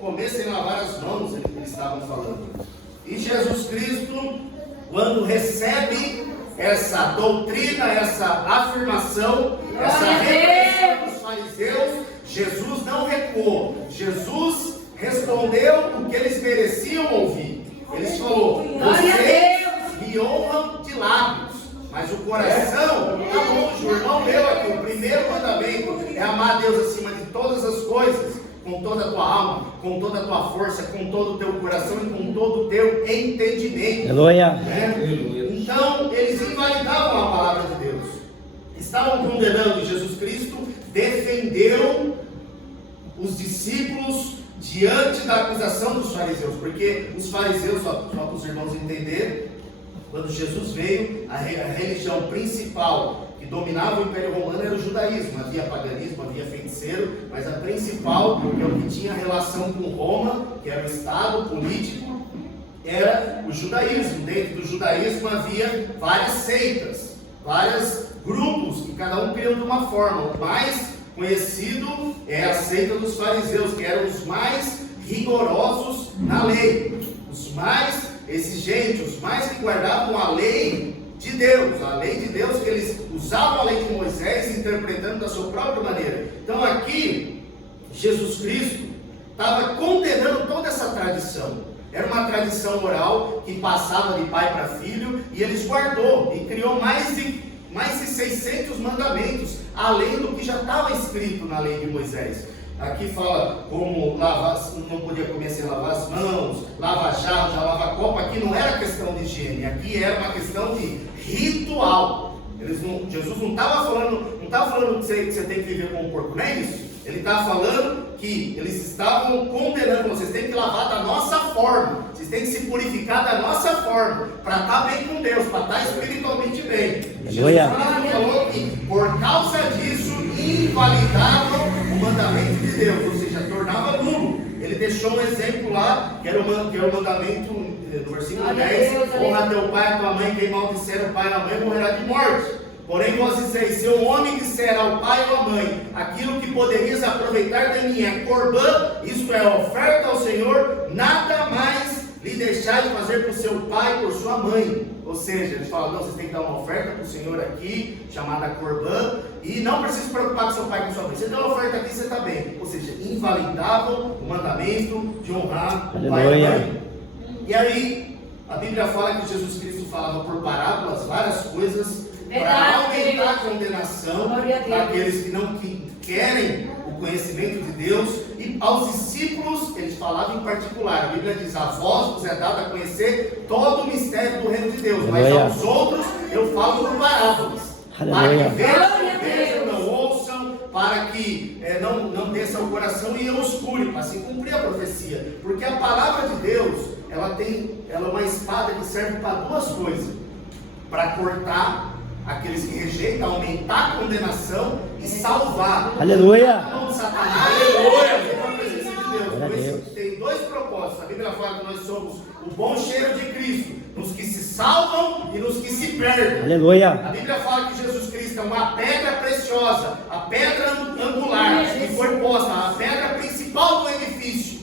comecem a lavar as mãos, eles estavam falando. E Jesus Cristo, quando recebe essa doutrina, essa afirmação, essa repreensão dos fariseus, Jesus não recuou. Jesus respondeu o que eles mereciam ouvir. Ele falou: vocês me honram de lábios, mas o coração está longe. O irmão leu aqui, o primeiro mandamento é amar a Deus acima de todas as coisas, com toda a tua alma, com toda a tua força, com todo o teu coração e com todo o teu entendimento. Aleluia. Então, eles invalidavam a palavra de Deus. Estavam condenando. Jesus Cristo defendeu os discípulos diante da acusação dos fariseus, porque os fariseus, só para os irmãos entenderem, quando Jesus veio, a religião principal que dominava o Império Romano era o judaísmo. Havia paganismo, havia feiticeiro, mas a principal, que é o que tinha relação com Roma, que era o Estado político, era o judaísmo. Dentro do judaísmo havia várias seitas, vários grupos, que cada um criou de uma forma. O mais conhecido é a seita dos fariseus, que eram os mais rigorosos na lei, os mais exigentes, os mais que guardavam a lei de Deus, que eles usavam a lei de Moisés, interpretando da sua própria maneira. Então aqui, Jesus Cristo estava condenando toda essa tradição. Era uma tradição oral que passava de pai para filho, e eles guardou e criou mais de 600 mandamentos, além do que já estava escrito na lei de Moisés. Aqui fala como não podia comer sem lavar as mãos, lava jarro, já lava copo. Aqui não era questão de higiene, aqui era uma questão de ritual. Jesus não estava falando que você tem que viver como um porco, não é isso? Ele estava falando que eles estavam condenando: vocês têm que lavar da nossa forma, vocês têm que se purificar da nossa forma, para estar bem com Deus, para estar espiritualmente bem. Jesus falou que por causa disso invalidavam o mandamento de Deus, ou seja, tornava nulo. Ele deixou um exemplo lá, que é o mandamento do versículo 10: honra teu pai e tua mãe, quem maldisser o pai e a mãe morrerá de morte. Porém vós disseis: se um homem disser ao pai ou à mãe, aquilo que poderias aproveitar de mim é corbã, isto é oferta ao Senhor, nada mais lhe deixar de fazer por seu pai e por sua mãe. Ou seja, eles falam: não, vocês têm que dar uma oferta para o Senhor aqui, chamada corbã, e não precisa se preocupar com seu pai e com sua mãe. Você dá uma oferta aqui, você está bem. Ou seja, invalidavam o mandamento de honrar o pai e a mãe. E aí, a Bíblia fala que Jesus Cristo falava por parábolas várias coisas, para aumentar a condenação daqueles que não querem o conhecimento de Deus. E aos discípulos eles falavam em particular. A Bíblia diz: a vós vos é dado a conhecer todo o mistério do reino de Deus, mas aos outros eu falo por parábolas, para que vejam, não ouçam, para que não desça o coração e eu escure, para se cumprir a profecia. Porque a palavra de Deus, ela é uma espada que serve para duas coisas: para cortar aqueles que rejeitam, aumentar a condenação e salvar. Aleluia! Não, Satanás. Aleluia! Tem a presença de Deus. Tem dois propósitos. A Bíblia fala que nós somos o bom cheiro de Cristo, nos que se salvam e nos que se perdem. Aleluia! A Bíblia fala que Jesus Cristo é uma pedra preciosa, a pedra angular que foi posta, a pedra principal do edifício.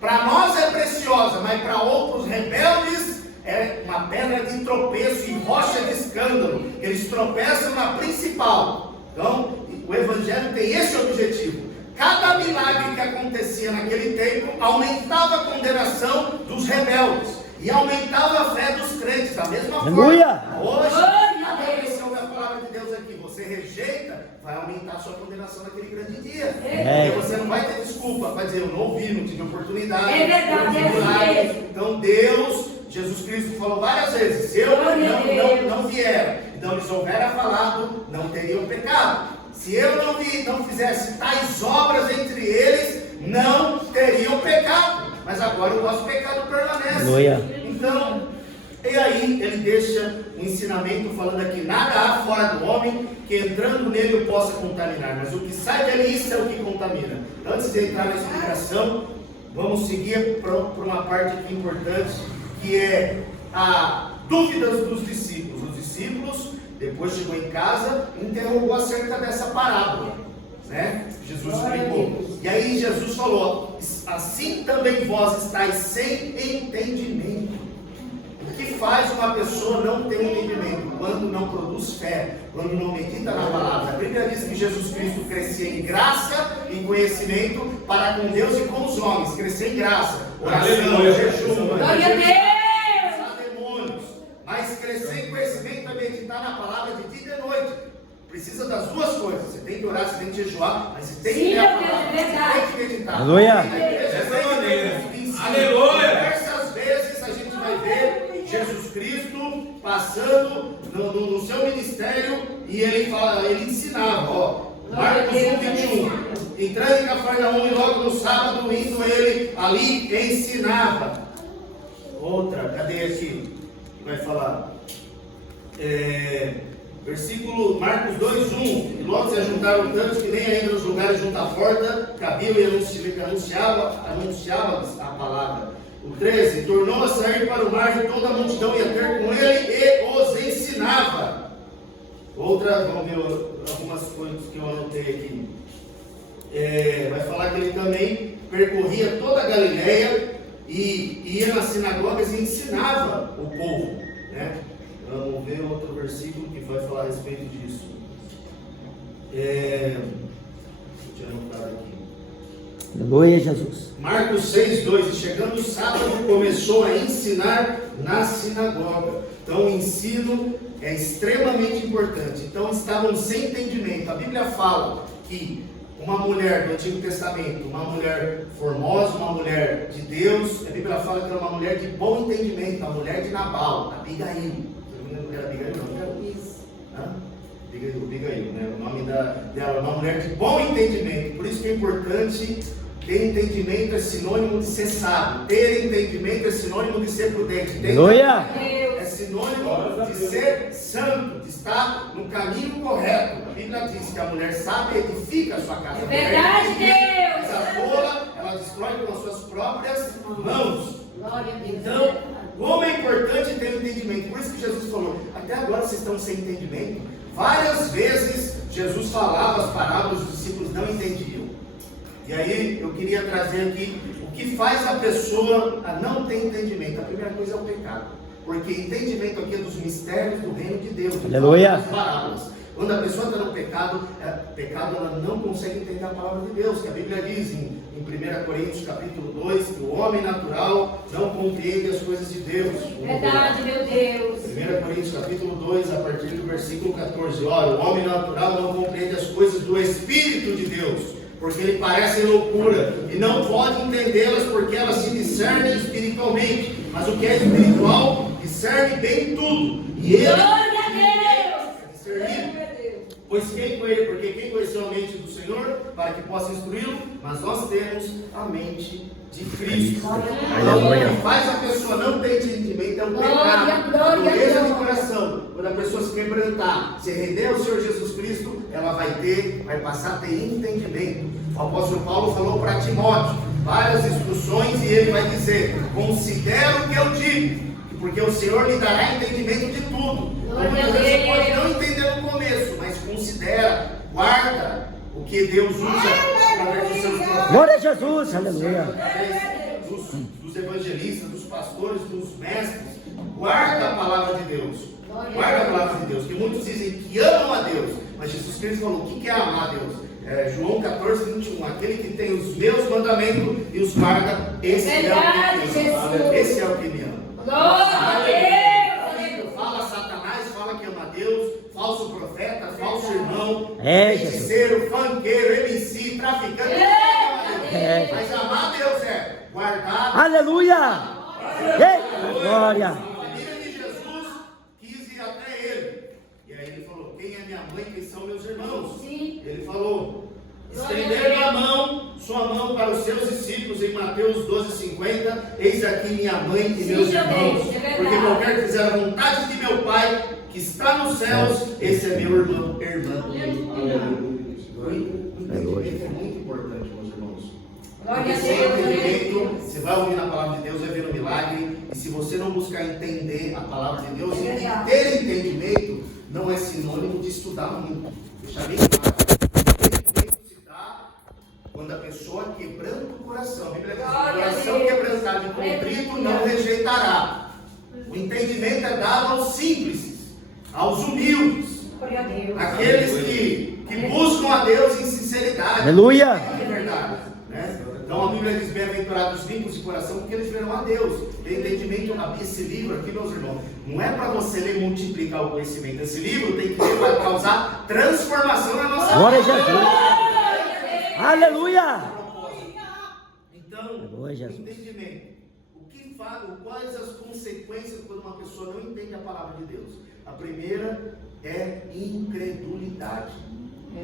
Para nós é preciosa, mas para outros rebeldes é uma pedra de tropeço e rocha de escândalo. Eles tropeçam na principal. Então, o Evangelho tem esse objetivo. Cada milagre que acontecia naquele tempo aumentava a condenação dos rebeldes e aumentava a fé dos crentes. Da mesma forma, hoje, a missão da palavra de Deus aqui, você rejeita, vai aumentar a sua condenação naquele grande dia. Porque você não vai ter desculpa, vai dizer: eu não ouvi, não tive oportunidade. É verdade. Então Jesus Cristo falou várias vezes: se eu não vier, não lhes houvera falado, não teriam pecado. Se eu não fizesse tais obras entre eles, não teriam pecado. Mas agora o vosso pecado permanece. Aleluia. Então, e aí ele deixa um ensinamento falando aqui: nada há fora do homem que entrando nele o possa contaminar, mas o que sai dele, isso é o que contamina. Antes de entrar na explicação, vamos seguir para uma parte aqui importante, que é a dúvidas dos discípulos. Os discípulos, depois chegou em casa, interrogou acerca dessa parábola. né? Jesus explicou. E aí Jesus falou: assim também vós estáis sem entendimento. O que faz uma pessoa não ter entendimento? Quando não produz fé, quando não medita na palavra. A Bíblia diz que Jesus Cristo crescia em graça e conhecimento para com Deus e com os homens. Crescer em graça, oração, jejum, Glória a Deus! expulsar demônios. Mas crescer em conhecimento é meditar na palavra de dia e de noite. Precisa das duas coisas. Você tem que orar, você tem que jejuar, mas você tem que ler a palavra, você tem que meditar. Aleluia. Aleluia. Diversas vezes a gente vai ver Jesus Cristo passando no seu ministério e ele ensinava, ó, Marcos 1:21, entrando em Cafarnaum e logo no sábado indo ele ali ensinava. Outra, cadê aqui? Vai falar versículo Marcos 2:1, e logo se ajuntaram tantos que nem ainda nos lugares junto à porta cabiam e anunciava a palavra. O 13, tornou a sair para o mar e toda a multidão ia ter com ele e os ensinava. Outra, vamos ver algumas coisas que eu anotei aqui. Vai falar que ele também percorria toda a Galileia e ia nas sinagogas e ensinava o povo, né? Vamos ver outro versículo que vai falar a respeito disso. Deixa eu anotar aqui. Aleluia, Jesus. Marcos 6:2, e chegando o sábado começou a ensinar na sinagoga. Então o ensino é extremamente importante. Então estavam sem entendimento. A Bíblia fala que uma mulher do Antigo Testamento, uma mulher formosa, uma mulher de Deus, a Bíblia fala que era uma mulher de bom entendimento, a mulher de Nabal, Abigail. Não era Abigail, não era? Isso. Abigail, né? O nome dela, uma mulher de bom entendimento. Por isso que é importante. Ter entendimento é sinônimo de ser sábio. Ter entendimento é sinônimo de ser prudente. Aleluia! É sinônimo de ser santo, de estar no caminho correto. A Bíblia diz que a mulher sábia edifica a sua casa. É verdade, Deus! Mas a tola, ela destrói com as suas próprias mãos. Glória a Deus. Então, como é importante ter entendimento. Por isso que Jesus falou, até agora vocês estão sem entendimento. Várias vezes Jesus falava as parábolas, os discípulos não entendiam. E aí eu queria trazer aqui o que faz a pessoa a não ter entendimento. A primeira coisa é o pecado, porque entendimento aqui é dos mistérios do reino de Deus. Aleluia. As parábolas. Quando a pessoa está no pecado, ela não consegue entender a palavra de Deus, que a Bíblia diz em 1 Coríntios capítulo 2, que o homem natural não compreende as coisas de Deus. Verdade, meu Deus. 1 Coríntios capítulo 2, a partir do versículo 14, olha, o homem natural não compreende as coisas do Espírito de Deus, porque ele parece loucura, e não pode entendê-las porque elas se discernem espiritualmente, mas o que é espiritual discerne bem tudo, e ele Glória a Deus! é discernido. Pois porque quem conheceu a mente do Senhor, para que possa instruí-lo, mas nós temos a mente de Cristo. Aleluia. O que faz a pessoa não ter entendimento é o Glória, pecado, glória, a dureza de glória. coração. Quando a pessoa se quebrantar, se render ao Senhor Jesus Cristo, ela vai passar a ter entendimento. O apóstolo Paulo falou para Timóteo várias instruções e ele vai dizer: considera o que eu digo, porque o Senhor lhe dará entendimento de tudo. Então, muitas vezes você pode não entender no começo, mas considera, guarda o que Deus usa através dos seus profetas. Glória a Jesus, aleluia. Através dos evangelistas, dos pastores, dos mestres. Guarda a palavra de Deus. Guarda a palavra de Deus. Que muitos dizem que amam a Deus, mas Jesus Cristo falou: o que é amar a Deus? João 14:21. Aquele que tem os meus mandamentos e os guarda, esse é o que me ama. Esse é o que me ama. Glória a Deus! Fala Satanás, fala que ama a Deus, falso profeta, falso irmão, Jesus. feiticeiro, funkeiro, MC, traficante, mas amar a Deus é guardar. Aleluia! Ei, glória! A família de Jesus quis ir até ele, e aí ele falou: quem é minha mãe, quem são meus irmãos? Sim. Ele falou, estendendo sua mão para os seus discípulos, em Mateus 12:50, eis aqui minha mãe e meus irmãos, porque qualquer que fizer a vontade de meu Pai, que está nos céus, esse é meu irmão. Entendimento é muito importante, meus irmãos. Glória a Sem Deus. entendimento, você vai ouvir a palavra de Deus, vai ver um milagre, e se você não buscar entender a palavra de Deus, e ter entendimento não é sinônimo de estudar muito. Deixa bem claro. Entendimento se pessoa quebrando o coração. A Bíblia diz: Glória a coração Deus. quebrantado e contrito não rejeitará. O entendimento é dado aos simples, aos humildes, Glória a Deus. aqueles que buscam a Deus em sinceridade. Aleluia. Em verdade, né? Então a Bíblia diz: bem-aventurados os limpos de coração, porque eles verão a Deus. Tem entendimento. Esse livro aqui, meus irmãos, não é para você ler e multiplicar o conhecimento. Esse livro tem que ser para causar transformação na nossa Glória a vida. Jesus. Aleluia. Então, Glória a Jesus. entendimento. Quais as consequências quando uma pessoa não entende a palavra de Deus? A primeira é incredulidade.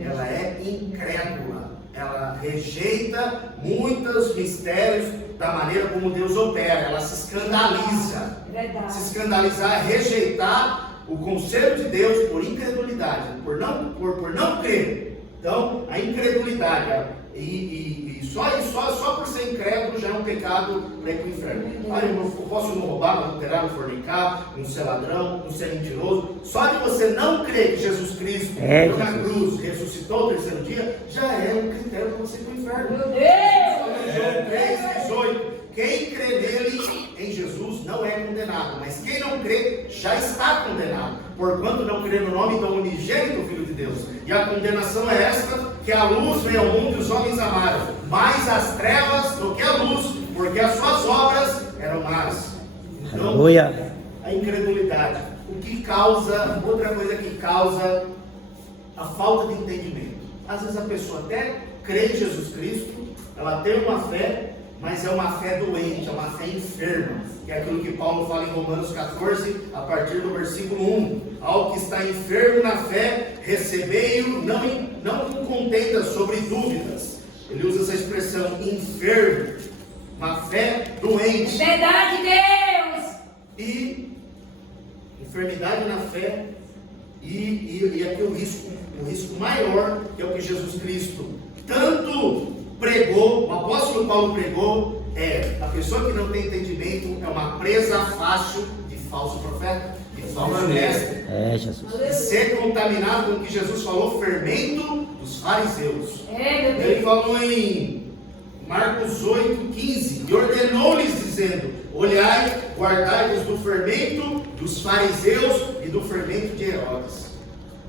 Ela é incrédula. Ela rejeita muitos mistérios da maneira como Deus opera. Ela se escandaliza. Verdade. Se escandalizar é rejeitar o conselho de Deus por incredulidade, por não crer. Então, a incredulidade, só por ser incrédulo já é um pecado para ir para o inferno. Eu posso não roubar, não adulterar, não fornicar, não ser ladrão, não ser mentiroso. Só de você não crer que Jesus Cristo morreu na cruz, ressuscitou no terceiro dia, já é um critério para você ir para o inferno. Meu Deus. João 3,18. Quem crê nele, em Jesus, não é condenado, mas quem não crê, já está condenado, porquanto não crê no nome do unigênito Filho de Deus. E a condenação é esta, que a luz veio ao mundo e os homens amaram mais as trevas do que a luz, porque as suas obras eram más. Então, Aleluia. a incredulidade, outra coisa que causa a falta de entendimento. Às vezes a pessoa até crê em Jesus Cristo, ela tem uma fé, mas é uma fé doente, é uma fé enferma, que é aquilo que Paulo fala em Romanos 14, a partir do versículo 1. Ao que está enfermo na fé, recebei-o, não com contenda sobre dúvidas. Ele usa essa expressão, enfermo, uma fé doente. Verdade, Deus. E enfermidade na fé, e aqui o risco maior, que é o que Jesus Cristo tanto pregou, o apóstolo Paulo pregou, a pessoa que não tem entendimento é uma presa fácil de falso profeta, de falso mestre, Jesus. de ser contaminado com o que Jesus falou, fermento dos fariseus. Meu Ele Deus. falou em Marcos 8,15, e ordenou-lhes dizendo: olhai, guardai-vos do fermento dos fariseus e do fermento de Herodes.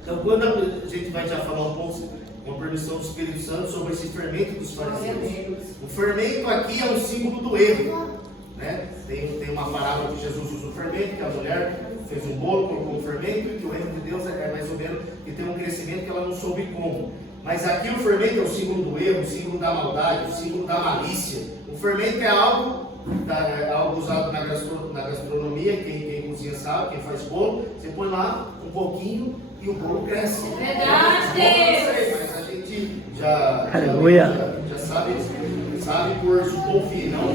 Então, quando a gente vai já falar um pouco, com a permissão do Espírito Santo, sobre esse fermento dos fariseus. O fermento aqui é um símbolo do erro, né? Tem uma parábola que Jesus usa o fermento, que a mulher fez um bolo, colocou um fermento, e que o reino de Deus é mais ou menos que tem um crescimento que ela não soube como. Mas aqui o fermento é o símbolo do erro, o símbolo da maldade, o símbolo da malícia. O fermento é algo usado na gastronomia, quem cozinha sabe, quem faz bolo, você põe lá um pouquinho e o bolo cresce. Verdade. Mas a gente já sabe por ouvir, não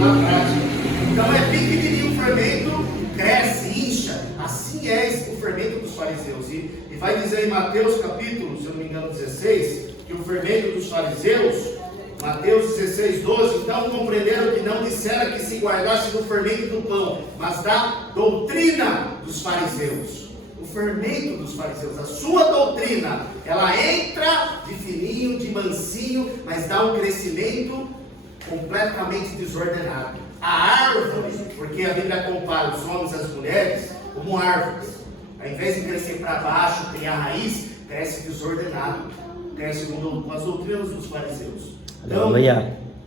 na prática. Então é pequenininho o fermento, cresce, incha. Assim é o fermento dos fariseus. E vai dizer em Mateus capítulo, se eu não me engano, 16, que o fermento dos fariseus, Mateus 16, 12, então compreenderam que não dissera que se guardasse do fermento do pão, mas da doutrina dos fariseus. O fermento dos fariseus, a sua doutrina, ela entra de fininho, de mansinho, mas dá um crescimento completamente desordenado. A árvore, porque a Bíblia compara os homens e as mulheres como árvores. Ao invés de crescer para baixo, criar raiz, cresce desordenado, cresce com as doutrinas dos fariseus. Então,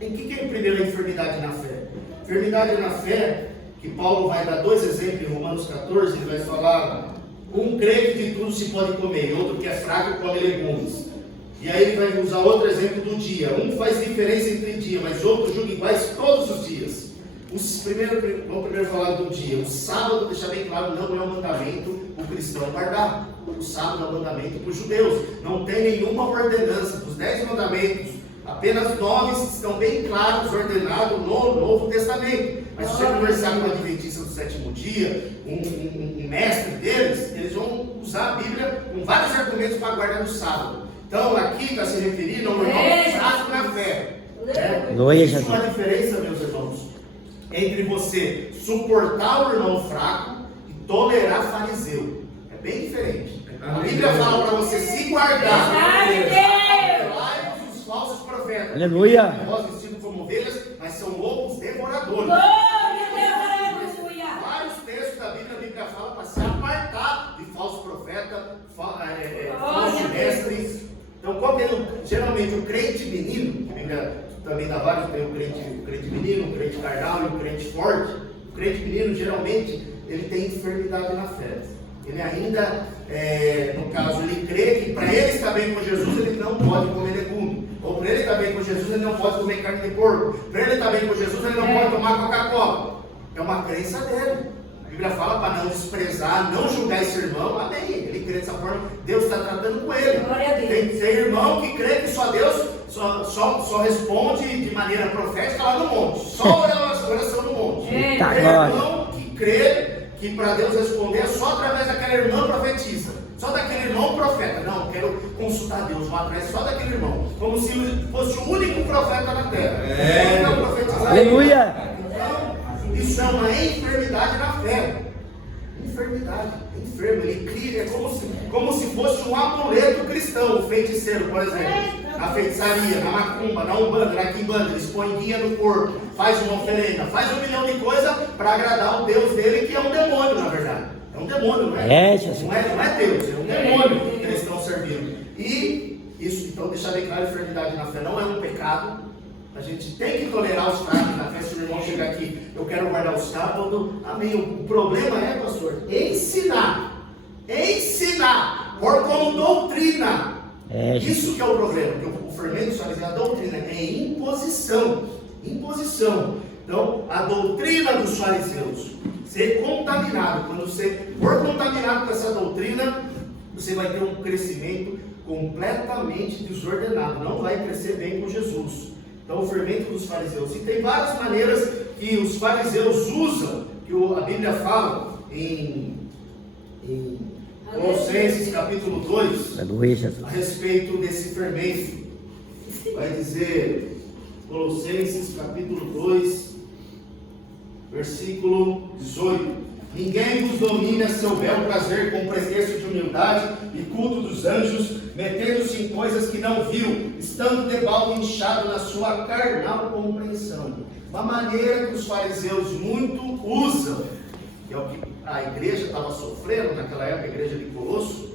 em que é primeiro a enfermidade na fé? Enfermidade na fé, que Paulo vai dar dois exemplos em Romanos 14, ele vai falar: um crê que de tudo se pode comer, outro que é fraco come legumes. E aí ele vai usar outro exemplo do dia. Um faz diferença entre dia, mas outro julga iguais todos os dias. Vamos primeiro falar do dia. O sábado, deixar bem claro, não é um mandamento o cristão guardar. O sábado é um mandamento para os judeus. Não tem nenhuma ordenança. Dos 10 mandamentos, apenas 9 estão bem claros, ordenados no Novo Testamento. Mas se você conversar com um adventista do sétimo dia, um mestre deles, eles vão usar a Bíblia com vários argumentos para guardar no sábado. Então aqui está se referindo a um irmão fraco na fé. Existe uma diferença, meus irmãos, entre você suportar o irmão fraco e tolerar fariseu. É bem diferente. A Bíblia fala para você se guardar. Os falsos profetas. profeta. Aleluia. Nós vestidos como ovelhas, mas são lobos devoradores. Glória a Deus, aleluia. Vários textos da Bíblia fala para se apartar de falso profeta, falso mestre. Então, qual que é geralmente o crente menino, que a Bíblia também dá vários, tem o crente menino, o crente carnal e o crente forte. O crente menino, geralmente, ele tem enfermidade na fé. Ele ainda, no caso, ele crê que para ele estar bem com Jesus, ele não pode comer legume. Ou para ele estar bem com Jesus, ele não pode comer carne de porco. Para ele estar bem com Jesus, ele não pode tomar Coca-Cola. É uma crença dele. A Bíblia fala para não desprezar, não julgar esse irmão. Amém. Ele crê dessa forma, Deus está tratando com ele. Glória a Deus. Tem irmão que crê que só Deus só responde de maneira profética lá no monte. Só oração no monte. Tem irmão que crê que para Deus responder é só através daquela irmã profetisa, só daquele irmão profeta. Não, quero consultar Deus, vou atrás só daquele irmão, como se fosse o único profeta na terra. Aleluia. Então, isso é uma enfermidade na fé. Enfermidade, enfermo, ele cria, é como se fosse um amuleto cristão. O feiticeiro, por exemplo, na feitiçaria, na macumba, na umbanda, na quimbanda, eles põem guia no corpo, faz uma oferenda, faz 1 milhão de coisas para agradar o Deus dele, que é um demônio, na verdade. É um demônio, não é? Não é Deus, é um demônio que eles estão servindo. E isso, então, deixar bem claro, enfermidade na fé não é um pecado. A gente tem que tolerar os fracos na fé. Se o irmão chegar aqui, eu quero guardar o sábado, amém. O problema é, pastor, ensinar, por como doutrina. Isso que é o problema, porque o fermento dos fariseus, a doutrina é imposição. Então, a doutrina dos fariseus, ser contaminado, quando você for contaminado com essa doutrina, você vai ter um crescimento completamente desordenado, não vai crescer bem com Jesus. Então, o fermento dos fariseus. E tem várias maneiras que os fariseus usam, que a Bíblia fala em Colossenses capítulo 2, a respeito desse fermento. Vai dizer, Colossenses capítulo 2, versículo 18. Ninguém vos domine a seu bel prazer com pretexto de humildade e culto dos anjos, metendo-se em coisas que não viu, estando debalde inchado na sua carnal compreensão. Uma maneira que os fariseus muito usam, que é o que a igreja estava sofrendo naquela época, a igreja de Colosso,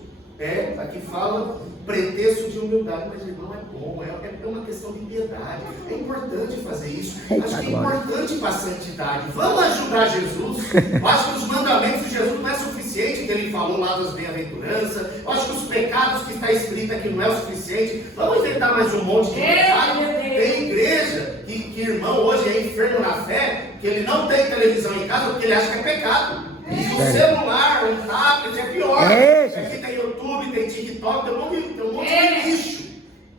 aqui fala pretexto de humildade. Mas irmão, é bom, é uma questão de piedade, é importante fazer isso. Acho que é importante para a santidade. Vamos ajudar Jesus. Eu acho que os mandamentos de Jesus não é suficiente, que ele falou lá das bem-aventuranças. Eu acho que os pecados que está escrito aqui não é o suficiente. Vamos inventar mais um monte de pecado. Tem igreja que irmão hoje é enfermo na fé, que ele não tem televisão em casa porque ele acha que é pecado. E o celular, o tablet é pior. Aqui tem YouTube, tem TikTok, tem um monte de lixo.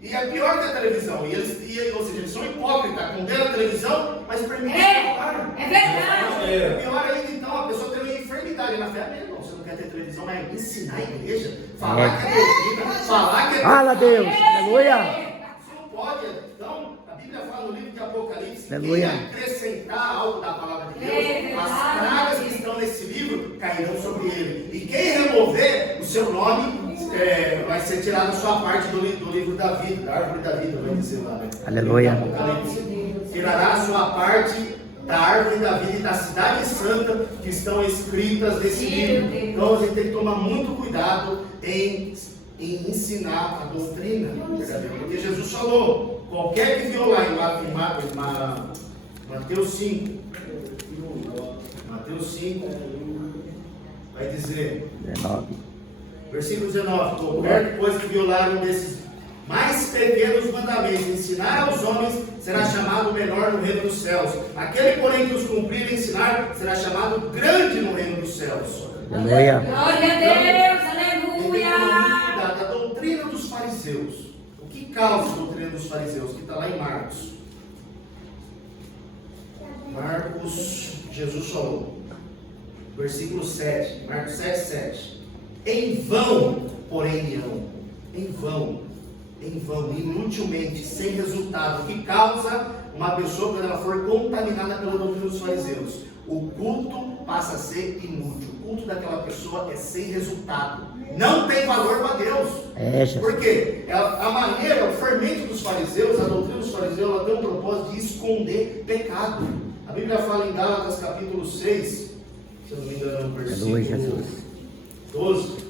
E é pior que a televisão. Ou seja, eles são hipócritas, condenam a televisão, mas permitem o celular. É verdade. Pior ainda, então, a pessoa tem uma enfermidade na fé. Meu irmão, você não quer ter televisão, mas ensinar a igreja, falar que é doutrina, falar que é... Fala, Deus. Aleluia. Você não pode. Então, a Bíblia fala no livro de Apocalipse, Aleluia. quem acrescentar algo da palavra de Deus, as pragas que estão nesse livro cairão sobre ele. E quem remover, o seu nome vai ser tirado a sua parte do livro da vida, da árvore da vida, vai dizer lá, né? Aleluia. Apocalipse. Tirará a sua parte da árvore da vida e da cidade santa que estão escritas nesse livro. Então a gente tem que tomar muito cuidado em ensinar a doutrina verdadeira, porque Jesus falou: qualquer que violar em Mateus 5, vai dizer, 19. versículo 19: qualquer coisa que violar um desses mais pequenos mandamentos, ensinar aos homens, será chamado menor no reino dos céus. Aquele, porém, que os cumprir e ensinar, será chamado grande no reino dos céus. Aleluia. Glória a Deus, aleluia. A doutrina dos fariseus. O que causa a doutrina dos fariseus? Que está lá em Marcos. Jesus falou, versículo 7, Marcos 7, 7. Em vão, porém, em vão, inutilmente, sem resultado. O que causa uma pessoa, quando ela for contaminada pela doutrina dos fariseus, o culto passa a ser inútil. O culto daquela pessoa é sem resultado. Não tem valor para Deus. Por quê? A maneira, o fermento dos fariseus, a doutrina dos fariseus, ela tem um propósito de esconder pecado. A Bíblia fala em Gálatas capítulo 6, se eu não me engano, no versículo 12.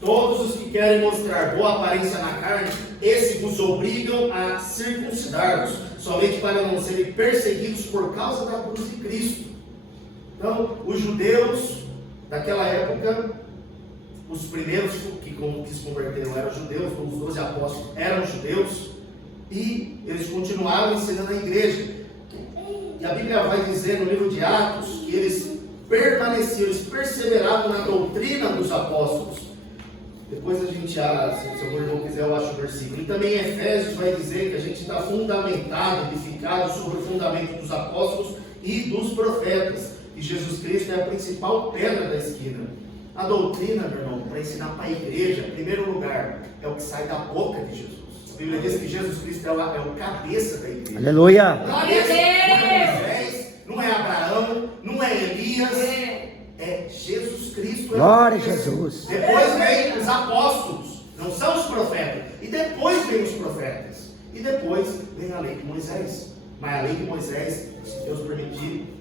Todos os que querem mostrar boa aparência na carne, esses vos obrigam a circuncidar-vos, somente para não serem perseguidos por causa da cruz de Cristo. Então, os judeus daquela época, os primeiros que se converteram eram judeus, os 12 apóstolos eram judeus, e eles continuaram ensinando a igreja. E a Bíblia vai dizer no livro de Atos que eles permaneciam, eles perseveravam na doutrina dos apóstolos. Depois a gente, se o seu irmão quiser, eu acho o versículo. E também em Efésios vai dizer que a gente está fundamentado, edificado sobre o fundamento dos apóstolos e dos profetas. E Jesus Cristo é a principal pedra da esquina. A doutrina, meu irmão, para ensinar para a igreja, em primeiro lugar, é o que sai da boca de Jesus. A Bíblia diz que Jesus Cristo é o cabeça da igreja. Aleluia! Glória a Deus! Moisés, não é Abraão, não é Elias. É Jesus Cristo. Glória a Jesus. Depois vem os apóstolos, não são os profetas. E depois vem os profetas. E depois vem a lei de Moisés. Mas a lei de Moisés, se Deus permitir,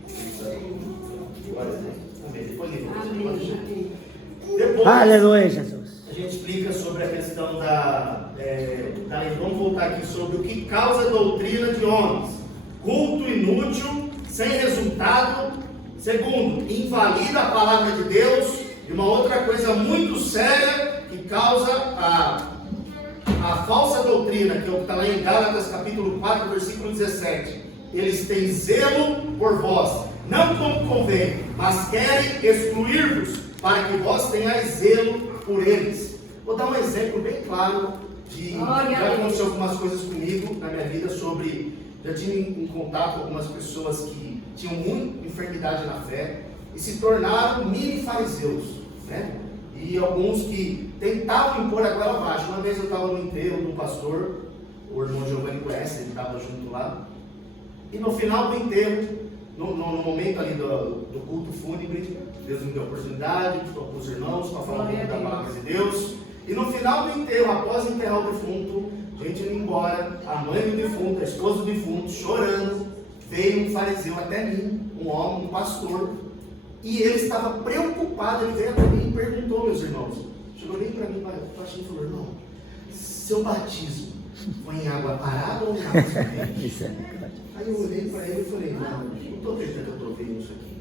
depois, Aleluia, Jesus. a gente explica sobre a questão da vamos voltar aqui sobre o que causa a doutrina de homens. Culto inútil, sem resultado. Segundo, invalida a palavra de Deus. E uma outra coisa muito séria que causa a falsa doutrina, que é o que está lá em Gálatas capítulo 4, versículo 17. Eles têm zelo por vós, não como convém, mas querem excluir-vos, para que vós tenhais zelo por eles. Vou dar um exemplo bem claro já aconteceu algumas coisas comigo na minha vida já tive em contato com algumas pessoas que tinham muita enfermidade na fé e se tornaram mini fariseus, né? E alguns que tentavam impor a goela abaixo. Uma vez eu estava no enterro de um pastor, o irmão Giovanni conhece, ele estava junto lá, e no final do enterro, no momento ali do culto fúnebre, Deus me deu a oportunidade, estou com os irmãos para falar um pouco da palavra de Deus. E no final do enterro, após enterrar o defunto, a gente indo embora, a mãe do defunto, a esposa do defunto, chorando, veio um fariseu até mim, um homem, um pastor, e ele estava preocupado. Ele veio até mim e perguntou, meus irmãos, chegou nem para mim, e falou: irmão, seu batismo foi em água parada ou em água corrente? Aí eu olhei para ele e falei: não estou acreditando que eu estou vendo isso aqui.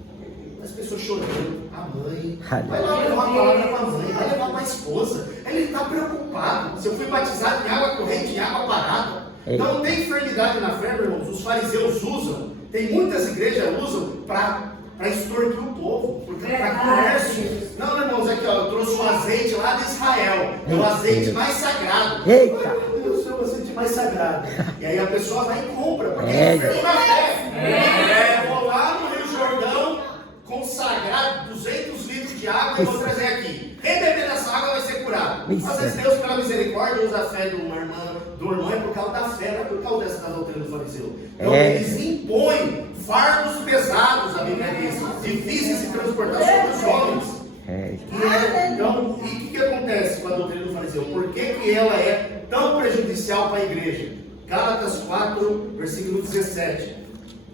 As pessoas chorando, a mãe, vai lá levar uma palavra para a mãe, vai levar para a esposa. Ele está preocupado. Se eu fui batizado em água corrente, em água parada. Então não tem enfermidade na fé, meus irmãos. Os fariseus usam, tem muitas igrejas usam para extorquir o povo, para comércio. Não, irmãos, aqui ó, eu trouxe um azeite lá de Israel, é o azeite mais sagrado. Eita! Meu Deus do céu, o azeite mais sagrado. E aí a pessoa vai e compra, porque é enfermo na fé. Vou lá no Rio Jordão, consagrar 200 litros de água e vou trazer aqui. Quem beber dessa água vai ser curado. Às vezes Deus, pela misericórdia, usa a fé do irmão é por causa da fé, não é por causa dessa doutrina do fariseu. Então eles impõem fardos pesados, a Bíblia diz, difíceis de transportar sobre os homens. Então, e o que acontece com a doutrina do fariseu? Por que ela é tão prejudicial para a igreja? Gálatas 4, versículo 17.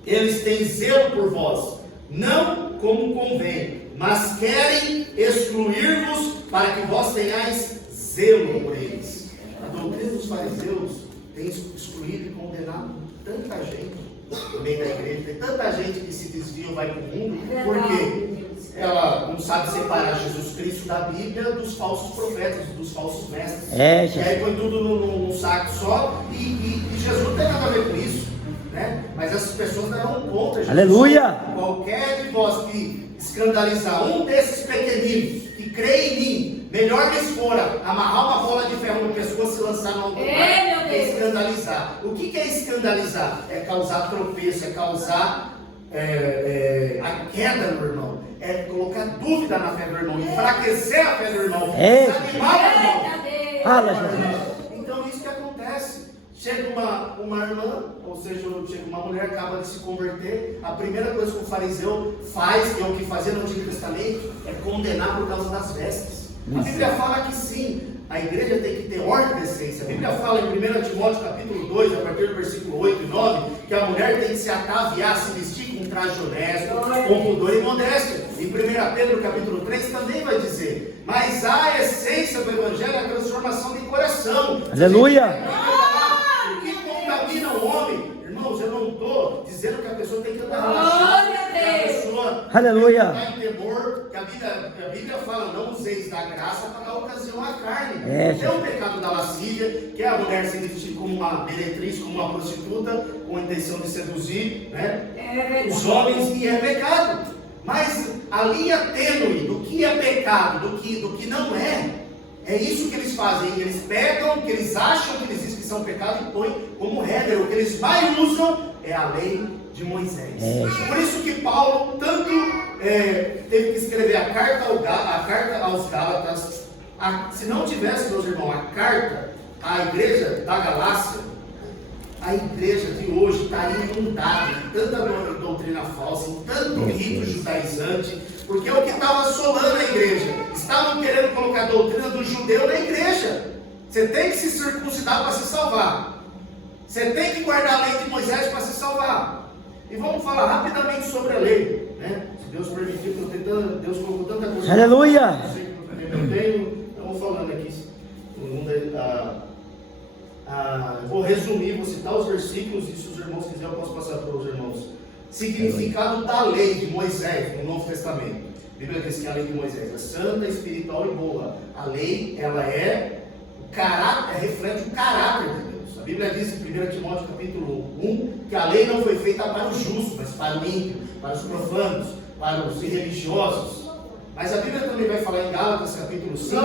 Eles têm zelo por vós, não como convém, mas querem excluir-vos para que vós tenhais zelo por eles. A doutrina dos fariseus tem excluído e condenado tanta gente no meio da igreja. Tem tanta gente que se desvia e vai para o mundo, porque ela não sabe separar Jesus Cristo da Bíblia dos falsos profetas, dos falsos mestres. E aí põe tudo num saco só, e Jesus não tem nada a ver com isso, né? Mas essas pessoas darão conta. Jesus, aleluia! Qualquer de vós que escandalizar um desses pequeninos que crê em mim, melhor lhes fora amarrar uma bola de ferro no pescoço e lançar no altar. É escandalizar. O que é escandalizar? É causar tropeço, é causar a queda do irmão, é colocar dúvida na fé do irmão, enfraquecer a fé do irmão, desanimar o irmão. Fala, Jesus. Então isso que acontece. Chega uma irmã, ou seja, chega uma mulher, acaba de se converter, a primeira coisa que o fariseu faz, que é o que fazia no Antigo Testamento, é condenar por causa das vestes. A Bíblia fala que sim, a igreja tem que ter ordem e decência. A Bíblia fala em 1 Timóteo capítulo 2, a partir do versículo 8 e 9, que a mulher tem que se ataviar, se vestir com traje honesto, com pudor e modéstia. Em 1 Pedro capítulo 3 também vai dizer, mas a essência do Evangelho é a transformação de coração. Aleluia! O que contamina o homem? Irmãos, eu não estou dizendo que a pessoa tem que andar Glória relaxada, a que a Deus. pessoa Aleluia. tem que andar em temor, que a Bíblia fala, não useis da graça para dar ocasião à carne. É. Tem o pecado da lascívia, que é a mulher se vestir como uma meretriz, como uma prostituta, com a intenção de seduzir, né, os homens, e é pecado. Mas a linha tênue do que é pecado, do que não é isso que eles fazem. Eles pegam o que eles acham que eles dizem que são pecado e põem como regra. O que eles mais usam é a lei de Moisés. Por isso que Paulo tanto teve que escrever a carta aos Gálatas. Se não tivesse, meus irmãos, a carta à igreja da Galácia, a igreja de hoje estaria inundada de tanta doutrina falsa, em tanto rito judaizante, porque é o que estava assolando a igreja. Estavam querendo colocar a doutrina do judeu na igreja. Você tem que se circuncidar para se salvar. Você tem que guardar a lei de Moisés para se salvar. E vamos falar rapidamente sobre a lei, né? Se Deus permitir, Deus colocou tanta coisa. Aleluia! Estamos falando aqui. Vou resumir, vou citar os versículos e se os irmãos quiserem eu posso passar para os irmãos. Significado da lei de Moisés no Novo Testamento. A Bíblia diz que a lei de Moisés é santa, espiritual e boa. A lei, ela reflete o caráter de Deus. A Bíblia diz em 1 Timóteo capítulo 1 que a lei não foi feita para os justos, mas para o ímpio, para os profanos, para os irreligiosos. Mas a Bíblia também vai falar em Gálatas capítulo 5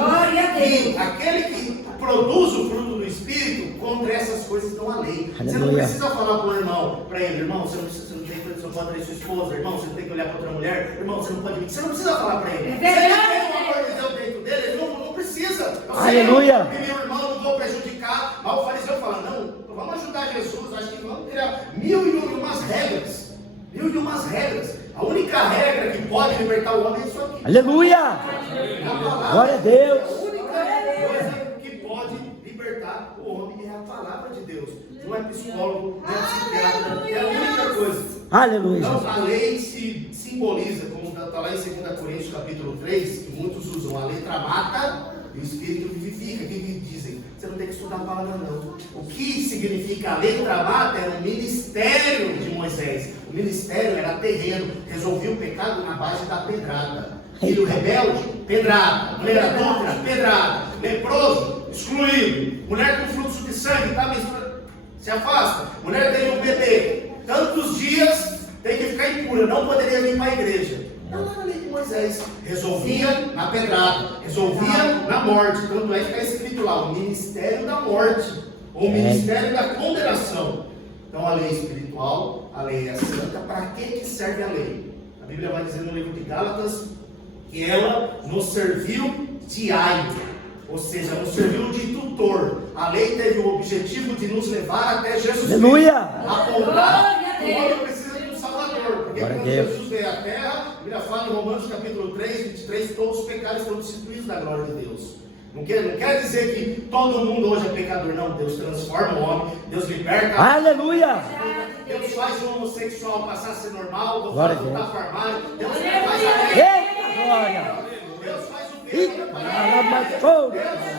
que aquele que produz o fruto do Espírito, contra essas coisas estão a lei. Você não precisa falar para o irmão, irmão, você não pode trair sua esposa, irmão, você não tem que olhar para outra mulher, irmão, você não pode mentir. Você não precisa falar para ele. Se ele tem o amor de Deus dentro dele, ele não precisa. Aleluia! Meu irmão, não vou prejudicar. Mas o fariseu fala, não, vamos ajudar Jesus, acho que vamos criar 1001 regras. 1001 regras. A única regra que pode libertar o homem é isso aqui. Aleluia! Glória a Deus! A única coisa que pode libertar o homem é a palavra de Deus. Não é psicólogo, não é psiquiatra, é a única coisa. Aleluia! Então, a lei se simboliza, como está lá em 2 Coríntios capítulo 3, que muitos usam, a letra mata e o espírito vivifica. O que dizem? Você não tem que estudar a palavra não. O que significa a letra mata era o ministério de Moisés. O ministério era terreno, resolvia o pecado na base da pedrada. Filho rebelde, pedrada. Mulher adulta, pedrada. Leproso, excluído. Mulher com fluxo de sangue, tá misturando, se afasta. Mulher tem um bebê, tantos dias tem que ficar impura, não poderia vir para a igreja. Não era a lei de Moisés. Resolvia na pedrada, resolvia na morte. Tanto é que está escrito lá, o ministério da morte, ou o ministério da condenação. Então a lei espiritual, a lei é santa. Para que serve a lei? A Bíblia vai dizer no livro de Gálatas que ela nos serviu de aio, ou seja, nos serviu de tutor. A lei teve o objetivo de nos levar até Jesus Cristo. Aleluia! Apontar que o homem precisa de um Salvador. Porque Glória a quando Deus. Jesus veio à terra, a Bíblia fala em Romanos capítulo 3, 23, todos os pecados foram destituídos da glória de Deus. Não quer dizer que todo mundo hoje é pecador, não. Deus transforma o homem, Deus liberta. Aleluia! Deus faz o homossexual passar a ser normal, Deus Glória a faz o Deus. voltar para armário, Deus faz a Eita glória! Deus faz o bem, Deus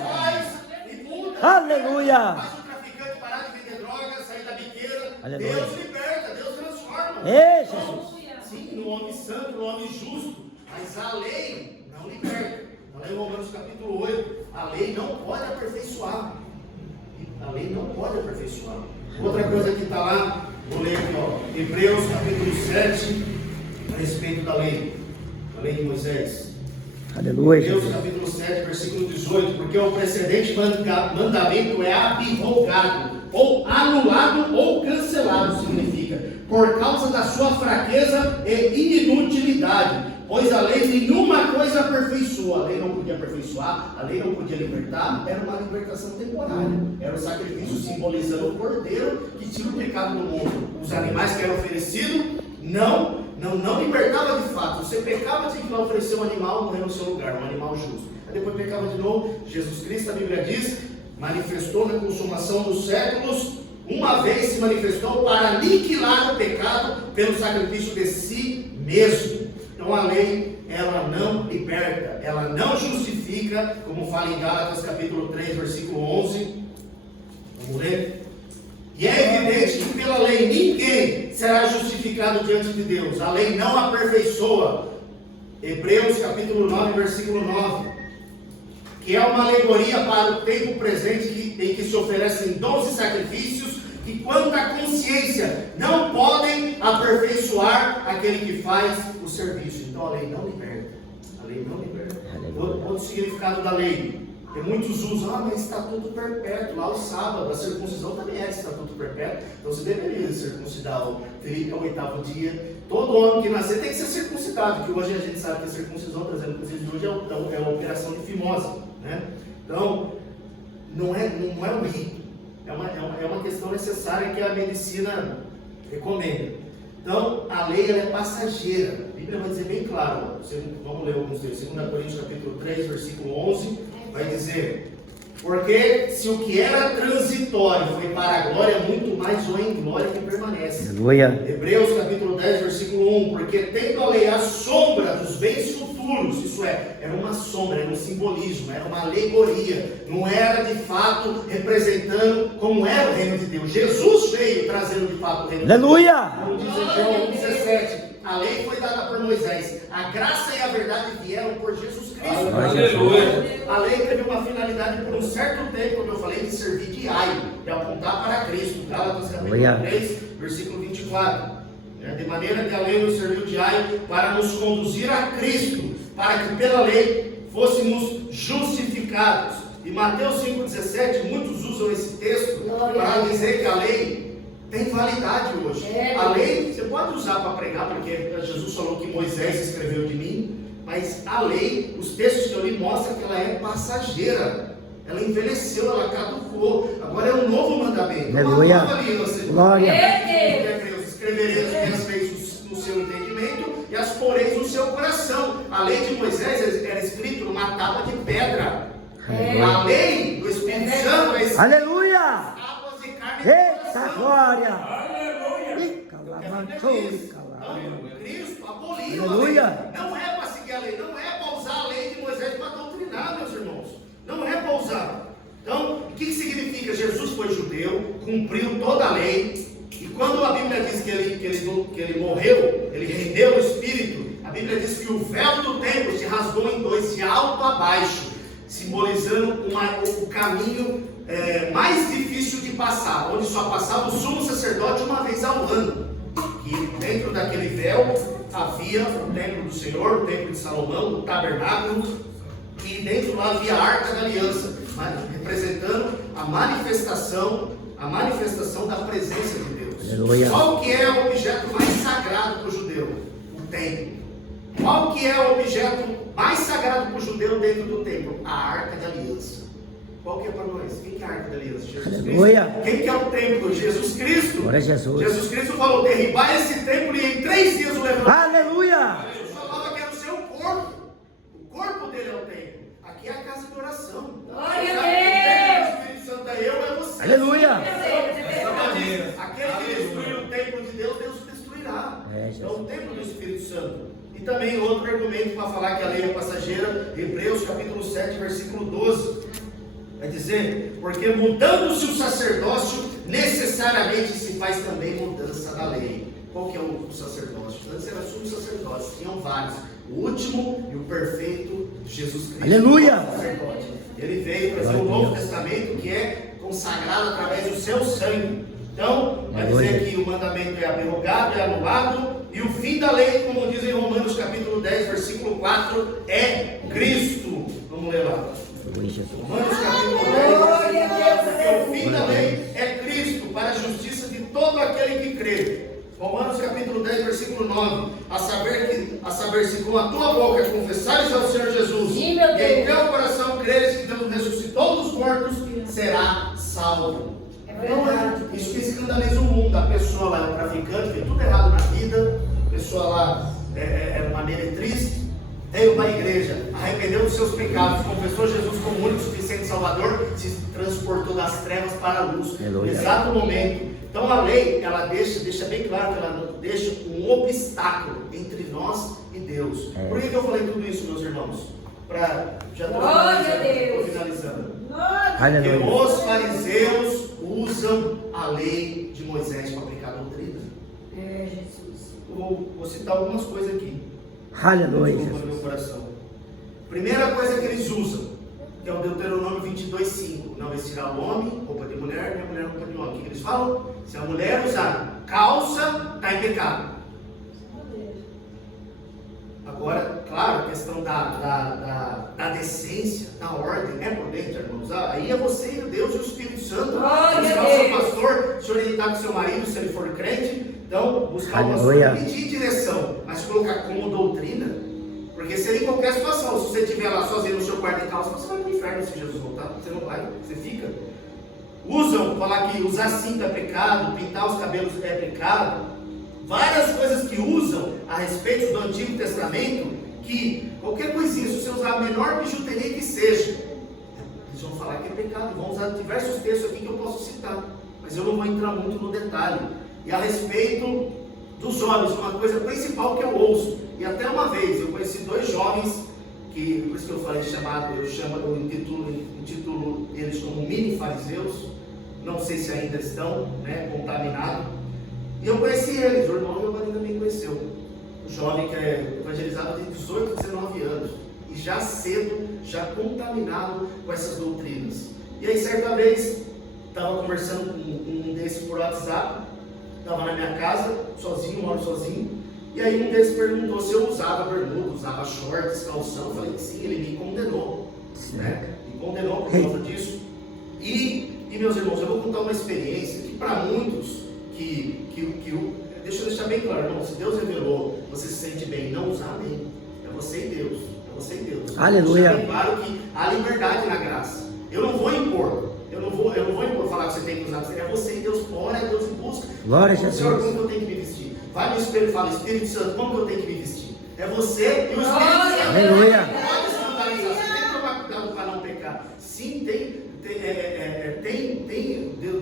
faz e muda. Aleluia! Faz o traficante parar de vender drogas, sair da biqueira. Aleluia. Deus liberta, Deus transforma. Ei, Jesus! Sim, no homem santo, no homem justo. Mas a lei não liberta. Está lá em Romanos capítulo 8. A lei não pode aperfeiçoar. A lei não pode aperfeiçoar. Outra coisa que está lá, vou ler aqui, ó, Hebreus capítulo 7, a respeito da lei de Moisés. Aleluia! Hebreus capítulo 7, versículo 18, porque o precedente mandamento é abrogado, ou anulado, ou cancelado, significa, por causa da sua fraqueza e inutilidade. Pois a lei nenhuma coisa aperfeiçoa. A lei não podia aperfeiçoar, a lei não podia libertar, era uma libertação temporária. Era o sacrifício simbolizando o cordeiro que tira o pecado do mundo. Os animais que eram oferecidos não libertava de fato. Você pecava, tinha que lá oferecer um animal, morrer no seu lugar, um animal justo. Aí depois pecava de novo. Jesus Cristo, a Bíblia diz, manifestou na consumação dos séculos, uma vez se manifestou para aniquilar o pecado pelo sacrifício de si mesmo. Então a lei, ela não liberta, ela não justifica, como fala em Gálatas capítulo 3, versículo 11. Vamos ler? E é evidente que pela lei ninguém será justificado diante de Deus. A lei não aperfeiçoa. Hebreus capítulo 9, versículo 9. Que é uma alegoria para o tempo presente em que se oferecem dons e sacrifícios que, quanto à consciência, não podem aperfeiçoar aquele que faz o serviço. Então a lei não liberta. A lei não liberta. Outro significado da lei. Tem muitos usam, mas estatuto perpétuo, lá o sábado, a circuncisão também é estatuto perpétuo. Então você deveria circuncidar o Felipe ao 8º dia. Todo homem que nascer tem que ser circuncidado, que hoje a gente sabe que a circuncisão, por exemplo, inclusive hoje é a operação de fimose, né? Então, não é um rito, é uma questão necessária que a medicina recomenda. Então, a lei ela é passageira. A Bíblia vai dizer bem claro, vamos ler alguns textos, 2 Coríntios capítulo 3, versículo 11, vai dizer: porque se o que era transitório foi para a glória, muito mais o em glória que permanece. Aleluia. Hebreus capítulo 10, versículo 1, porque tendo a lei a sombra dos bens futuros, isso era uma sombra, era um simbolismo, era uma alegoria, não era de fato representando como era o reino de Deus. Jesus veio trazendo de fato o reino de Deus. Aleluia. Como diz em João 17, a lei foi dada por Moisés, a graça e a verdade vieram por Jesus Cristo. Aleluia. A lei teve uma finalidade por um certo tempo, como eu falei, de servir de aio, de apontar para Cristo. Gálatas capítulo 3, versículo 24. De maneira que a lei nos serviu de aio para nos conduzir a Cristo, para que pela lei fôssemos justificados. E Mateus 5,17, muitos usam esse texto para dizer que a lei tem validade hoje. A lei você pode usar para pregar, porque Jesus falou que Moisés escreveu de mim, mas a lei, os textos que eu li mostram que ela é passageira. Ela envelheceu, ela caducou. Agora é um novo mandamento. Aleluia. Uma nova aliança. Glória. Escrevereis as minhas leis no seu entendimento e as poreis no seu coração. A lei de Moisés era escrita numa tábua de pedra. A lei do Espírito Santo é escrita Aleluia. tábuas de carne e Eita glória. Cristo aboliu Aleluia. a lei. Não é para seguir a lei, não é para usar a lei de Moisés para doutrinar, meus irmãos. Não é para usar. Então, o que significa? Jesus foi judeu, cumpriu toda a lei. E quando a Bíblia diz que ele morreu, ele rendeu o Espírito, a Bíblia diz que o véu do templo se rasgou em dois, de alto a baixo, simbolizando o caminho mais difícil de passar, onde só passava o sumo sacerdote uma vez ao ano. E dentro daquele véu havia o templo do Senhor, o templo de Salomão, o tabernáculo, e dentro lá havia a Arca da Aliança, representando a manifestação da presença de Deus. Aleluia. Qual que é o objeto mais sagrado para o judeu? O templo. Qual que é o objeto mais sagrado para o judeu dentro do templo? A Arca da Aliança. Qual que é para nós? Quem que é a Arca da Aliança? Jesus Aleluia. Cristo. Quem que é o templo? Jesus Cristo. Glória a Jesus. Jesus Cristo falou: derribar esse templo e em 3 dias o levantar. Aleluia. Jesus falava que era o seu corpo. O corpo dele é o templo. Aqui é a casa de oração. Glória a Deus. O Espírito Santo é eu, é você. Aleluia. Aquele que destruir o templo de Deus, Deus destruirá. É o templo do Espírito Santo. E também outro argumento para falar que a lei é passageira, Hebreus capítulo 7, versículo 12. Vai dizer: porque mudando-se o sacerdócio, necessariamente se faz também mudança da lei. Qual que é o sacerdócio? Antes era sumo sacerdócio, tinham vários. O último e o perfeito, Jesus Cristo. Aleluia. Ele veio trazer o Novo Testamento, que é consagrado através do seu sangue. Então, vai dizer que o mandamento é abrogado, é anulado, e o fim da lei, como diz em Romanos capítulo 10, versículo 4, é Cristo. Vamos ler lá. Romanos capítulo 10, porque o fim da lei é Cristo, para a justiça de todo aquele que crê. Romanos capítulo 10, versículo 9. A saber se com a tua boca confessares ao Senhor Jesus, Sim, meu e em Deus. teu coração creres que Deus ressuscitou dos mortos, será salvo. É verdade. Isso que escandaliza o mundo. A pessoa lá é um traficante, fez tudo errado na vida, a pessoa lá é uma maneira triste, veio para a igreja, arrependeu dos seus pecados, confessou Jesus como único suficiente Salvador, se transportou das trevas para a luz. No exato momento. Então a lei, ela deixa bem claro que ela não deixa um obstáculo entre nós e Deus. Por que eu falei tudo isso, meus irmãos? Já estou finalizando. Porque os fariseus usam a lei de Moisés para aplicar a doutrina. É, Jesus. Vou citar algumas coisas aqui. Aleluia. No meu coração. Primeira coisa que eles usam, que é o Deuteronômio 22:5. Não vestirá o homem roupa de mulher, nem a mulher roupa de homem. O que eles falam? Se a mulher usar calça, está em pecado. Agora, claro, a questão da decência, da ordem, é prudente, irmãos. Aí é você e Deus e o Espírito Santo. Buscar o seu pastor, se orientar com seu marido, se ele for crente. Então, buscar o pastor e pedir direção, mas colocar como doutrina, porque seria em qualquer situação. Se você estiver lá sozinho no seu quarto em calça, você vai para o inferno se Jesus voltar. Você não vai, você fica. Falar que usar cinta é pecado, pintar os cabelos é pecado. Várias coisas que usam a respeito do Antigo Testamento, que qualquer coisinha, se você usar a menor bijuteria que seja, eles vão falar que é pecado. Vão usar diversos textos aqui que eu posso citar, mas eu não vou entrar muito no detalhe. E a respeito dos jovens, uma coisa principal que eu ouço, e até uma vez eu conheci dois jovens, que por isso que eu falei eu intitulo eles como mini fariseus, não sei se ainda estão contaminados, e eu conheci eles, o irmão Giovanni também conheceu, um jovem que é evangelizado de 18 a 19 anos, e já cedo, já contaminado com essas doutrinas. E aí certa vez, estava conversando com um desses por WhatsApp, estava na minha casa, sozinho, moro sozinho, e aí um desses perguntou se eu usava bermuda, usava shorts, calção. Eu falei que sim, ele me condenou, me condenou por causa disso. E meus irmãos, eu vou contar uma experiência que para muitos, deixa eu deixar bem claro, irmão, se Deus revelou, você se sente bem, não usar bem, é você e Deus, é você e Deus. Aleluia. Deixa bem claro que há liberdade na graça, eu não vou impor. Eu não vou falar que você tem que usar, é você e Deus, ora, Deus em busca. Glória a Jesus. Senhor, como eu tenho que me vestir? Vai no espelho e fala, Espírito Santo, como eu tenho que me vestir? É você e o Espírito Santo. Aleluia. Não pode escandalizar, você tem que tomar cuidado para não pecar. Sim,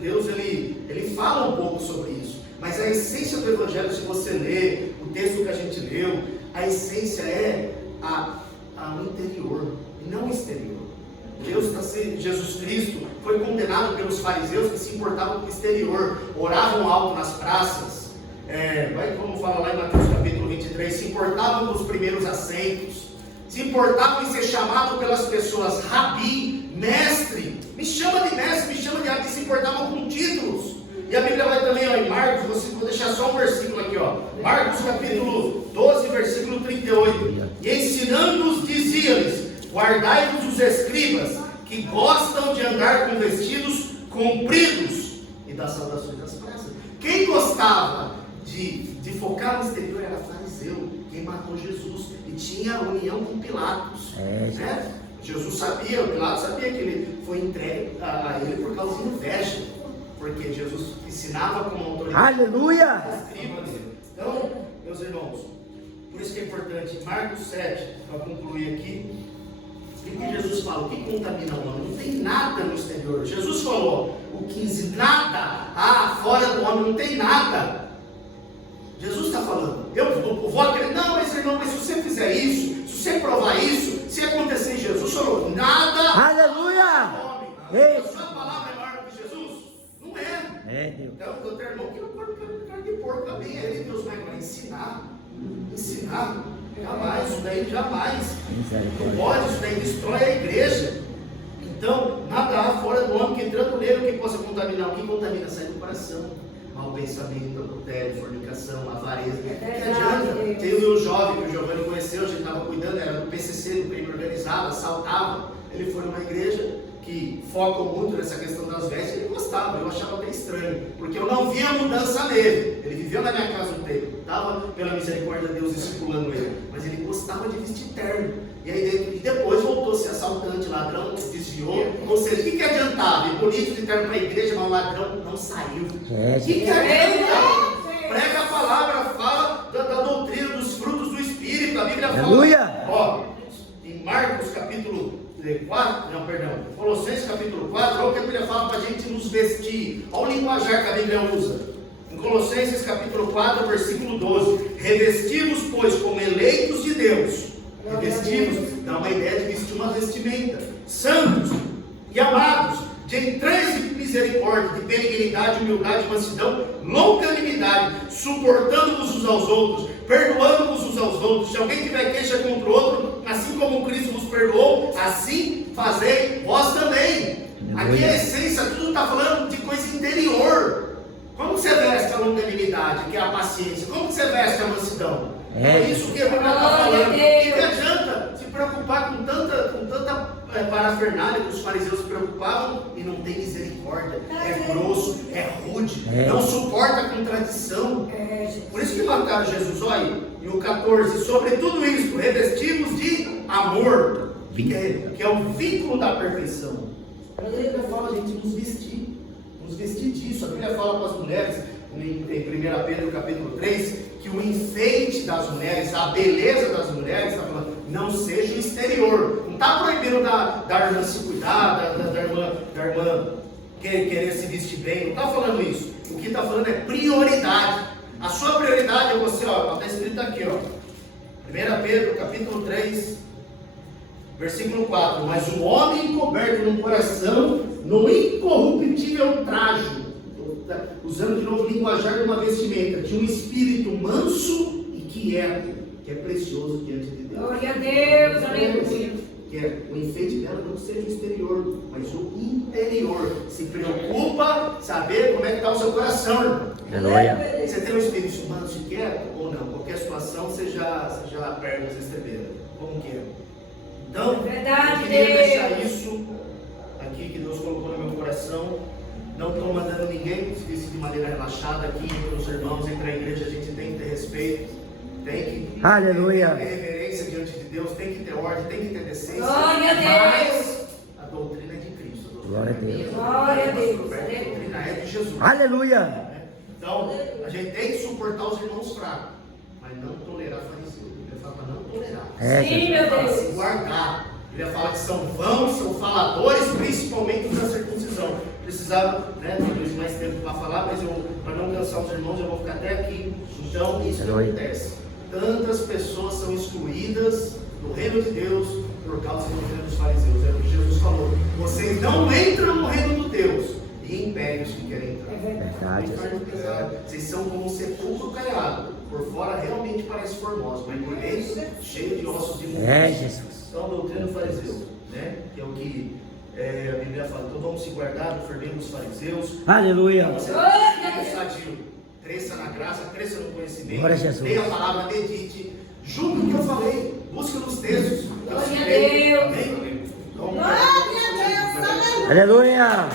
Deus ele fala um pouco sobre isso, mas a essência do Evangelho, se você ler o texto que a gente leu, a essência é o interior e não o exterior. Jesus Cristo foi condenado pelos fariseus que se importavam com o exterior, oravam alto nas praças, como fala lá em Mateus capítulo 23, se importavam com os primeiros assentos, se importavam em ser chamado pelas pessoas rabi, mestre, me chama de mestre, me chama de rabi, se importavam com títulos. E a Bíblia vai também em Marcos, vou deixar só um versículo aqui, Marcos capítulo 12, versículo 38, e ensinando-os dizia-lhes: guardai-vos os escribas, que gostam de andar com vestidos compridos e das saudações das praças. Quem gostava de focar no exterior era fariseu, quem matou Jesus, e tinha união com Pilatos. Jesus sabia, Pilatos sabia que ele foi entregue a ele por causa de inveja, porque Jesus ensinava com autoridade. Aleluia! Então, meus irmãos, por isso que é importante, Marcos 7, para concluir aqui, o que Jesus fala? O que contamina o homem? Não tem nada no exterior. Jesus falou, o 15, nada, fora do homem não tem nada. Jesus está falando, eu vou acreditar, não, mas irmão, mas se você fizer isso, se você provar isso, se acontecer em Jesus, falou, nada. Aleluia! A sua palavra é maior do que Jesus? Não é. Deus. Então, o teu irmão que não pode carne de porco também, ele Deus vai ensinar, jamais, isso daí jamais. Não pode, isso daí destrói a igreja. Então, nada há fora do homem que entrando nele o que possa contaminar. O que contamina sai do coração. Mau pensamento, adultério, fornicação, avareza. Que adianta? Teve um jovem que o Giovanni conheceu, a gente estava cuidando, era do PCC, do crime organizado, assaltava. Ele foi numa igreja que focam muito nessa questão das vestes, ele gostava, eu achava até estranho, porque eu não via mudança nele. Ele viveu na minha casa um tempo, estava pela misericórdia de Deus discipulando ele, mas ele gostava de vestir terno. E depois voltou a ser assaltante, ladrão, desviou. Ou seja, o que adiantava? Ir bonito de terno para a igreja, mas o ladrão não saiu. O que adianta? Prega a palavra, fala da doutrina, dos frutos do Espírito. A Bíblia fala, ó, em Marcos capítulo 4, não, perdão, Colossenses capítulo 4, olha o que a Bíblia fala para a gente nos vestir. Olha o linguajar que a Bíblia usa. Em Colossenses capítulo 4, versículo 12: revestivos, pois, como eleitos de Deus. Revestivos, dá uma ideia de vestir uma vestimenta. Santos e amados, de entranhas de misericórdia, de benignidade, humildade, mansidão, longanimidade, suportando-vos uns aos outros, perdoando-vos uns aos outros. Se alguém tiver queixa contra o outro, assim como Cristo vos perdoou, assim fazei vós também. Aqui a essência, tudo está falando de coisa interior. Como você veste a longanimidade, que é a paciência? Como você veste a mansidão? É isso que a Bíblia está falando. E que adianta se preocupar com tanta parafernália que os fariseus se preocupavam e não tem misericórdia, é grosso, é rude, não suporta a contradição. Por isso que mataram Jesus. Olha, e o 14: sobre tudo isso, revestimos de amor, que é o vínculo da perfeição. A Bíblia fala a gente nos vestir disso. A Bíblia fala para as mulheres, em 1 Pedro capítulo 3, que o enfeite das mulheres, a beleza das mulheres, está falando, não seja o exterior. Não está proibindo da irmã se cuidar, da irmã querer se vestir bem, não está falando isso. O que está falando é prioridade. A sua prioridade é você, ó, está escrito aqui, ó, 1 Pedro capítulo 3, versículo 4: mas o homem encoberto no coração, no incorruptível trajo, usando de novo o linguajar de uma vestimenta, de um espírito manso e quieto, que é precioso diante de Deus. Glória a Deus, aleluia. Que é, o enfeite dela não seja o exterior, mas o interior. Se preocupa saber como é que está o seu coração, irmão. Aleluia. Você tem um espírito manso e quieto ou não? Qualquer situação, seja pernas estrebeira. Como que é? Então, verdade, eu queria Deus. deixar isso aqui que Deus colocou no meu coração. Não estou mandando ninguém se vestir de maneira relaxada aqui entre os irmãos, entre a igreja. A gente tem que ter respeito, tem que Aleluia. ter reverência diante de Deus, tem que ter ordem, tem que ter decência. Glória a Deus. Mas a doutrina é de Cristo. Glória a Deus. Glória a Deus. A doutrina é de Jesus. Aleluia. Então, a gente tem que suportar os irmãos fracos, mas não tolerar fariseu. Ele fala para não tolerar. Sim, meu Deus. Se guardar. Ele fala que são vãos, são faladores, principalmente da circuncisão. Precisava, talvez mais tempo para falar, mas para não cansar os irmãos, eu vou ficar até aqui. Então, isso que acontece. Tantas pessoas são excluídas do reino de Deus por causa do reino dos fariseus. É o que Jesus falou. Vocês não entram no reino de Deus e impedem os que querem entrar. É verdade. Vocês são como um sepulcro caiado. Por fora realmente parece formoso, mas por dentro cheio de ossos de mulher. Jesus. Então, a doutrina do fariseu, que é o que a Bíblia fala. Então, vamos se guardar do fermento dos fariseus. Aleluia. Você seja sadio, cresça na graça, cresça no conhecimento. Glória a Jesus. Leia a palavra, medite. Julgue o que eu falei. Busque nos textos. Glória a Deus. Amém? Então, Glória a Deus. Aleluia.